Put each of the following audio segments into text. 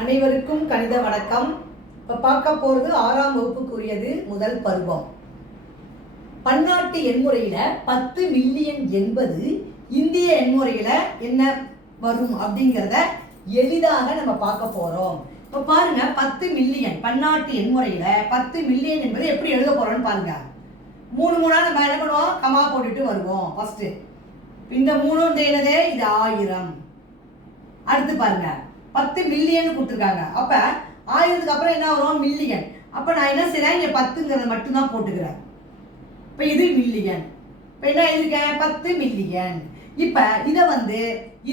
அனைவருக்கும் கணித வணக்கம். இப்போ பார்க்க போகிறது 6ஆம் வகுப்புக்குரியது முதல் பருவம். பன்னாட்டு எண்முறையில் 10 மில்லியன் என்பது இந்திய எண்முறையில் என்ன வரும் அப்படிங்கிறத எளிதாக நம்ம பார்க்க போகிறோம். இப்போ பாருங்க, 10 மில்லியன் பன்னாட்டு எண்முறையில் 10 மில்லியன் என்பது எப்படி எழுத போகிறோம்னு பாருங்க. மூணா நம்ம என்ன பண்ணுவோம், கமா போட்டுட்டு வருவோம். ஃபர்ஸ்ட் இந்த 3 என்னது, இது 1000. அடுத்து பாருங்க, 10 மில்லியன் கொடுத்துருக்காங்க. அப்ப 1000க்கு அப்புறம் என்ன வரும், மில்லியன். அப்ப நான் என்ன செய்யறேன், இங்க 10ங்கிறத மட்டும்தான் போட்டுக்கிறேன். இப்ப இது மில்லியன். இப்ப என்ன எழுதிருக்கேன், 10 மில்லியன். இப்ப இத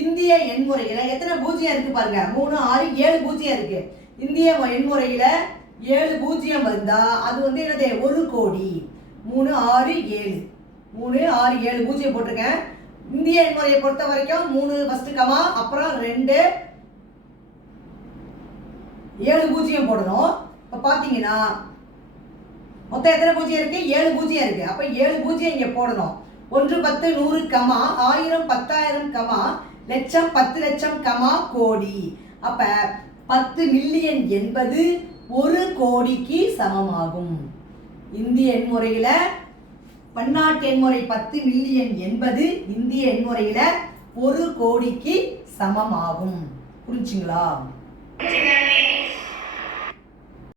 இந்திய எண்முறையில எத்தனை பூஜ்ஜியம் இருக்கு பாருங்க, 3 6 7 பூஜ்ஜியம் இருக்கு. இந்திய எண்முறையில 7 பூஜ்ஜியம் வந்தா அது என்னது, 1 கோடி. 3 6 7 3 6 7 பூஜ்ஜியம் போட்டிருக்கேன். இந்திய எண்முறையை பொறுத்த வரைக்கும் 3 ஃபர்ஸ்ட் கமா, அப்புறம் 2 7 பூஜ்ஜியம் போடணும். இப்ப பாத்தீங்கன்னா மொத்தம் எத்தனை பூஜ்ஜியம் இருக்கு, 7 பூஜ்ஜியம் இருக்கு. அப்ப 7 பூஜ்ஜியம் இங்க போடணும். 1 10 100 கமா, 1000 10,000 கமா, லட்சம் 10 லட்சம் கமா, கோடி. அப்ப 10 மில்லியன் என்பது 1 கோடிக்கு சமமாகும். இந்திய எண்முறையில பன்னாட்டு எண்முறை 10 மில்லியன் என்பது இந்திய எண்முறையில 1 கோடிக்கு சமமாகும். புரிஞ்சுங்களா?